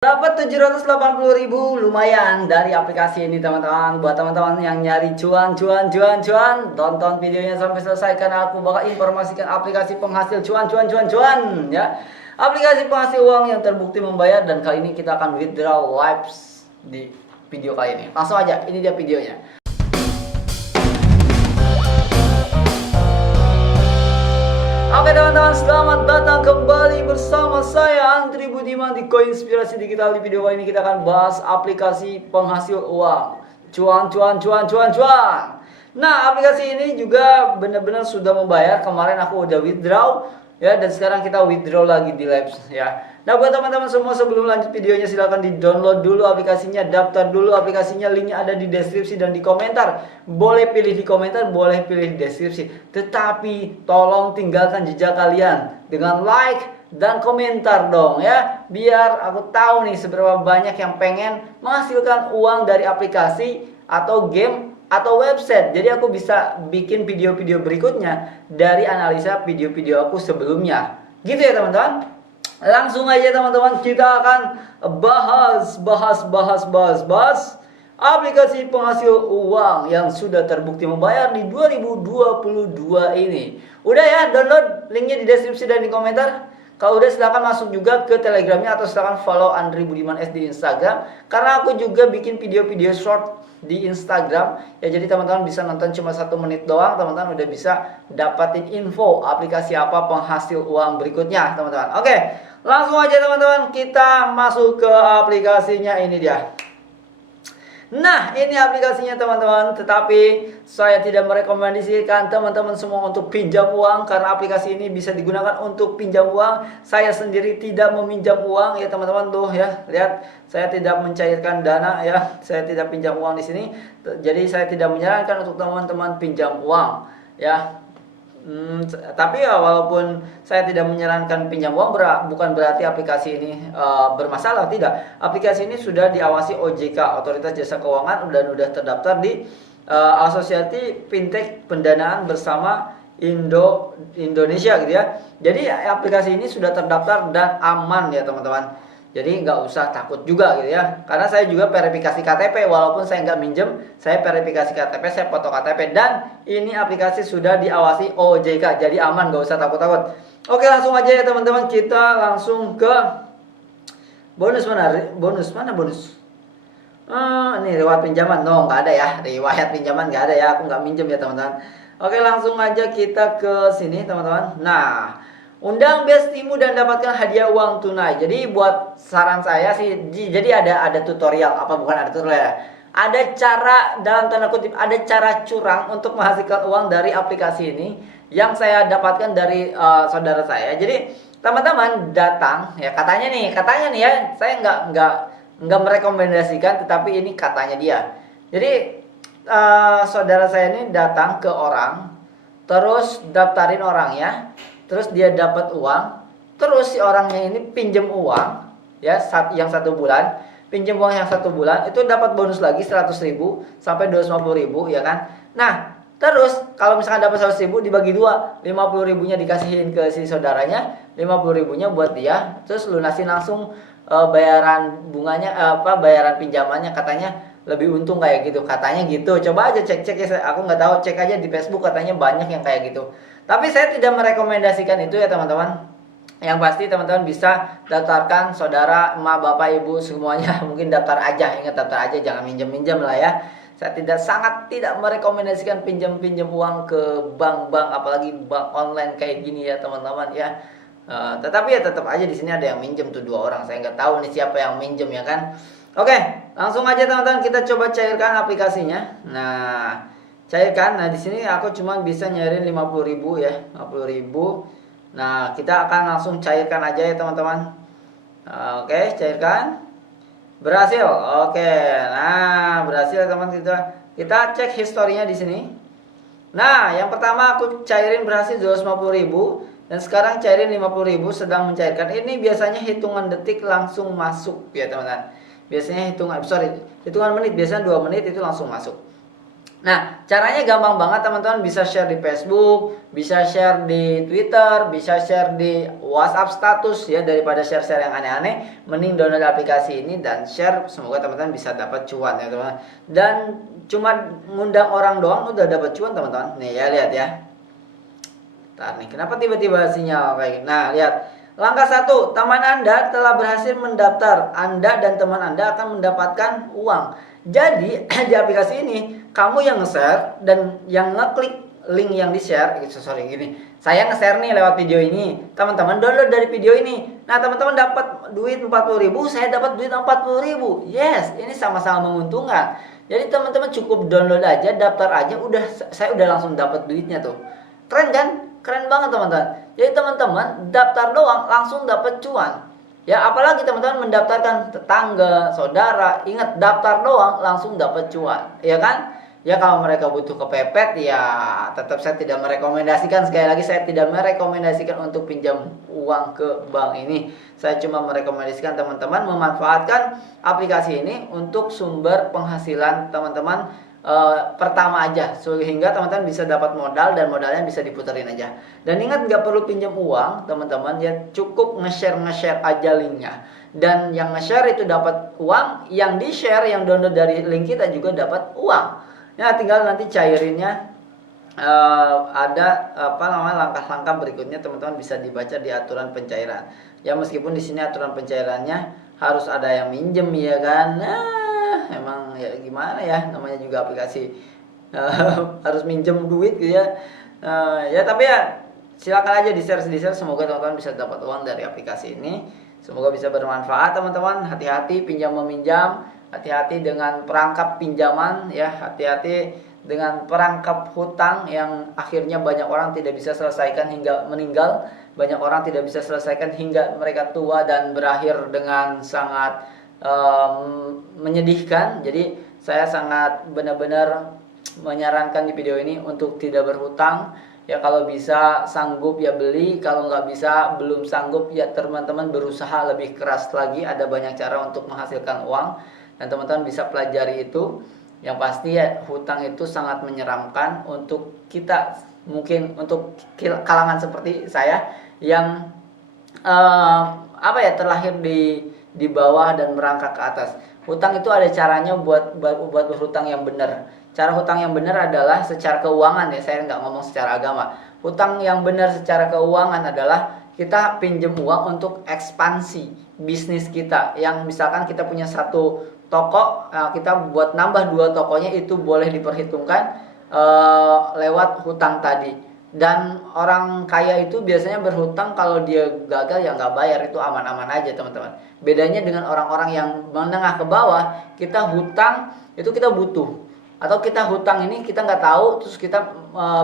Dapat 780.000 lumayan dari aplikasi ini teman-teman. Buat teman-teman yang nyari cuan, tonton videonya sampai selesai karena aku bakal informasikan aplikasi penghasil cuan ya. Aplikasi penghasil uang yang terbukti membayar, dan kali ini kita akan withdraw live di video kali ini. Langsung aja, ini dia videonya. Oke teman-teman, selamat datang kembali bersama saya Andri Budiman di Koinspirasi Digital. Di video kali ini kita akan bahas aplikasi penghasil uang. Cuan. Nah, aplikasi ini juga benar-benar sudah membayar. Kemarin aku udah withdraw ya, dan sekarang kita withdraw lagi di Labs ya. Nah, buat teman-teman semua, sebelum lanjut videonya silahkan di-download dulu aplikasinya, daftar dulu aplikasinya, linknya ada di deskripsi dan di komentar. Boleh pilih di komentar, boleh pilih di deskripsi. Tetapi tolong tinggalkan jejak kalian dengan like dan komentar dong ya, biar aku tahu nih seberapa banyak yang pengen menghasilkan uang dari aplikasi atau game atau website. Jadi aku bisa bikin video-video berikutnya dari analisa video-video aku sebelumnya. Gitu ya teman-teman. Langsung aja teman-teman, kita akan bahas aplikasi penghasil uang yang sudah terbukti membayar di 2022 ini. Udah ya, download, linknya di deskripsi dan di komentar. Kalau udah silahkan masuk juga ke telegramnya, atau silahkan follow Andri Budiman S di Instagram, karena aku juga bikin video-video short di Instagram ya. Jadi teman-teman bisa nonton cuma 1 menit doang, teman-teman udah bisa dapatin info aplikasi apa penghasil uang berikutnya teman-teman. Oke, langsung aja teman-teman, kita masuk ke aplikasinya. Ini dia. Nah, ini aplikasinya teman-teman, tetapi saya tidak merekomendasikan teman-teman semua untuk pinjam uang, karena aplikasi ini bisa digunakan untuk pinjam uang. Saya sendiri tidak meminjam uang ya teman-teman, tuh ya, lihat, saya tidak mencairkan dana ya, saya tidak pinjam uang di sini. Jadi saya tidak menyarankan untuk teman-teman pinjam uang ya. Tapi ya, walaupun saya tidak menyarankan pinjam uang, bukan berarti aplikasi ini bermasalah. Tidak, aplikasi ini sudah diawasi OJK, Otoritas Jasa Keuangan, dan sudah terdaftar di Asosiasi Fintech Pendanaan Bersama Indonesia gitu ya. Jadi aplikasi ini sudah terdaftar dan aman ya teman-teman. Jadi nggak usah takut juga gitu ya. Karena saya juga verifikasi KTP, walaupun saya nggak minjem, saya verifikasi KTP, saya foto KTP, dan ini aplikasi sudah diawasi OJK, jadi aman, nggak usah takut-takut. Oke, langsung aja ya teman-teman, kita langsung ke bonus. Bonus? Ini riwayat pinjaman, no, nggak ada ya. Riwayat pinjaman nggak ada ya, aku nggak minjem ya teman-teman. Oke, langsung aja kita ke sini teman-teman. Nah, undang bestimu dan dapatkan hadiah uang tunai. Jadi buat saran saya sih, jadi ada tutorial, apa bukan ada tutorial? Ada cara, dalam tanda kutip, ada cara curang untuk menghasilkan uang dari aplikasi ini yang saya dapatkan dari saudara saya. Jadi teman-teman datang ya, katanya nih ya, saya nggak merekomendasikan, tetapi ini katanya dia. Jadi saudara saya ini datang ke orang, terus daftarin orangnya, terus dia dapat uang, terus si orangnya ini pinjam uang ya, yang 1 bulan, pinjam uang yang 1 bulan itu dapat bonus lagi 100.000 sampai 250.000 ya kan. Nah, terus kalau misalkan dapat 100.000 dibagi 2, 50.000-nya dikasihin ke si saudaranya, 50.000-nya buat dia, terus lunasin langsung bayaran bunganya, bayaran pinjamannya, katanya lebih untung kayak gitu, katanya gitu. Coba aja cek ya, aku nggak tahu, cek aja di Facebook, katanya banyak yang kayak gitu. Tapi saya tidak merekomendasikan itu ya teman-teman. Yang pasti teman-teman bisa daftarkan saudara, emak, bapak, ibu semuanya. Mungkin daftar aja, ingat daftar aja, jangan minjem-minjem lah ya. Saya sangat tidak merekomendasikan pinjam uang ke bank-bank, apalagi bank online kayak gini ya teman-teman ya. Tetapi ya tetap aja di sini ada yang minjem tuh 2 orang. Saya nggak tahu nih siapa yang minjem ya kan. Oke, langsung aja teman-teman, kita coba cairkan aplikasinya. Nah, cairkan. Nah, di sini aku cuma bisa nyairin 50.000 ya, 50.000. Nah, kita akan langsung cairkan aja ya teman-teman. Oke, cairkan. Berhasil. Oke. Nah, berhasil teman-teman. Kita cek historinya di sini. Nah, yang pertama aku cairin berhasil 250.000, dan sekarang cairin 50.000 sedang mencairkan. Ini biasanya hitungan detik langsung masuk ya teman-teman. Biasanya hitungan menit, biasanya 2 menit itu langsung masuk. Nah, caranya gampang banget teman-teman, bisa share di Facebook, bisa share di Twitter, bisa share di WhatsApp status ya, daripada share-share yang aneh-aneh, mending download aplikasi ini dan share, semoga teman-teman bisa dapat cuan ya teman-teman. Dan cuma ngundang orang doang udah dapat cuan teman-teman. Nih ya, lihat ya. Ntar nih, kenapa tiba-tiba sinyal kayak gitu? Nah, lihat. Langkah 1, teman Anda telah berhasil mendaftar. Anda dan teman Anda akan mendapatkan uang. Jadi, di aplikasi ini kamu yang nge-share dan yang ngeklik link yang di-share, gini. Saya nge-share nih lewat video ini. Teman-teman download dari video ini. Nah, teman-teman dapat duit 40.000, saya dapat duit 40.000. Yes, ini sama-sama menguntungkan. Jadi teman-teman cukup download aja, daftar aja, saya udah langsung dapat duitnya tuh. Keren kan? Keren banget teman-teman. Jadi teman-teman daftar doang langsung dapat cuan. Ya, apalagi teman-teman mendaftarkan tetangga, saudara, ingat daftar doang langsung dapat cuan, ya kan? Ya kalau mereka butuh kepepet ya tetap saya tidak merekomendasikan, sekali lagi saya tidak merekomendasikan untuk pinjam uang ke bank ini. Saya cuma merekomendasikan teman-teman memanfaatkan aplikasi ini untuk sumber penghasilan teman-teman pertama aja, sehingga teman-teman bisa dapat modal dan modalnya bisa diputerin aja. Dan ingat nggak perlu pinjam uang teman-teman ya, cukup nge-share aja linknya. Dan yang nge-share itu dapat uang, yang di-share yang download dari link kita juga dapat uang. Ya tinggal nanti cairinnya ada langkah-langkah berikutnya teman-teman bisa dibaca di aturan pencairan. Ya meskipun di sini aturan pencairannya harus ada yang minjem ya kan. Nah, emang ya gimana ya, namanya juga aplikasi harus minjem duit gitu ya. Ya tapi ya silakan aja di-share, semoga teman-teman bisa dapat uang dari aplikasi ini. Semoga bisa bermanfaat teman-teman. Hati-hati pinjam meminjam, hati-hati dengan perangkap pinjaman ya, hati-hati dengan perangkap hutang yang akhirnya banyak orang tidak bisa selesaikan hingga meninggal. Banyak orang tidak bisa selesaikan hingga mereka tua dan berakhir dengan sangat menyedihkan. Jadi saya sangat benar-benar menyarankan di video ini untuk tidak berhutang. Ya kalau bisa sanggup ya beli, kalau nggak bisa belum sanggup ya teman-teman berusaha lebih keras lagi. Ada banyak cara untuk menghasilkan uang dan teman-teman bisa pelajari itu. Yang pasti ya hutang itu sangat menyeramkan untuk kita, mungkin untuk kalangan seperti saya yang terlahir di bawah dan merangkak ke atas. Hutang itu ada caranya buat berhutang yang benar. Cara hutang yang benar adalah secara keuangan ya, saya nggak ngomong secara agama. Hutang yang benar secara keuangan adalah kita pinjam uang untuk ekspansi bisnis kita. Yang misalkan kita punya satu toko, kita buat nambah 2 tokonya, itu boleh diperhitungkan lewat hutang tadi. Dan orang kaya itu biasanya berhutang kalau dia gagal ya nggak bayar, itu aman-aman aja teman-teman. Bedanya dengan orang-orang yang menengah ke bawah, kita hutang itu kita butuh, atau kita hutang ini kita nggak tahu, terus kita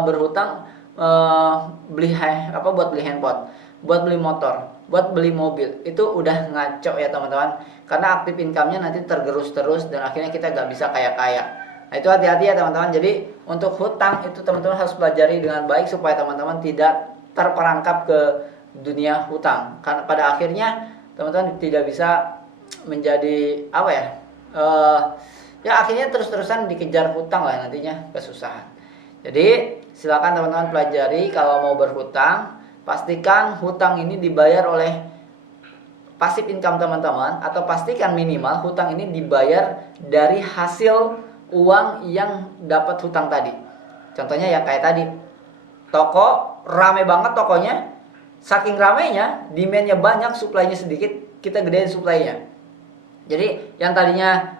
berhutang buat beli handphone, buat beli motor, buat beli mobil, itu udah ngaco ya teman-teman. Karena aktif income-nya nanti tergerus terus dan akhirnya kita nggak bisa kaya-kaya. Nah itu hati-hati ya teman-teman. Jadi untuk hutang itu teman-teman harus pelajari dengan baik supaya teman-teman tidak terperangkap ke dunia hutang. Karena pada akhirnya teman-teman tidak bisa menjadi akhirnya terus-terusan dikejar hutang lah, nantinya kesusahan. Jadi silakan teman-teman pelajari kalau mau berhutang, pastikan hutang ini dibayar oleh passive income teman-teman, atau pastikan minimal hutang ini dibayar dari hasil uang yang dapat hutang tadi. Contohnya ya kayak tadi, toko rame banget tokonya, saking ramenya demandnya banyak, supply-nya sedikit, kita gedein supply-nya. Jadi yang tadinya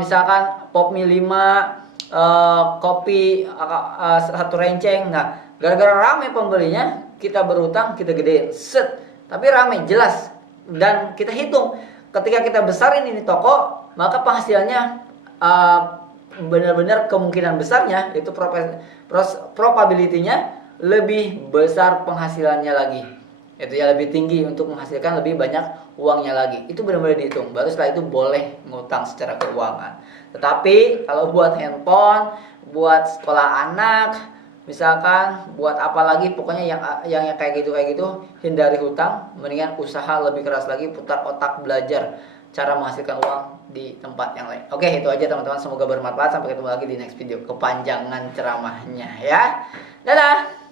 misalkan pop mie 5, kopi 1 renceng, nah gara-gara rame pembelinya kita berhutang, kita gedein set, tapi rame jelas. Dan kita hitung ketika kita besarin ini toko, maka penghasilannya benar-benar kemungkinan besarnya itu probability-nya lebih besar penghasilannya lagi. Itu ya lebih tinggi untuk menghasilkan lebih banyak uangnya lagi. Itu benar-benar dihitung. Baru setelah itu boleh ngutang secara keuangan. Tetapi kalau buat handphone, buat sekolah anak, misalkan buat apa lagi, pokoknya yang kayak gitu hindari hutang. Mendingan usaha lebih keras lagi, putar otak belajar cara menghasilkan uang di tempat yang lain. Oke, itu aja teman-teman. Semoga bermanfaat. Sampai ketemu lagi di next video. Kepanjangan ceramahnya ya. Dadah.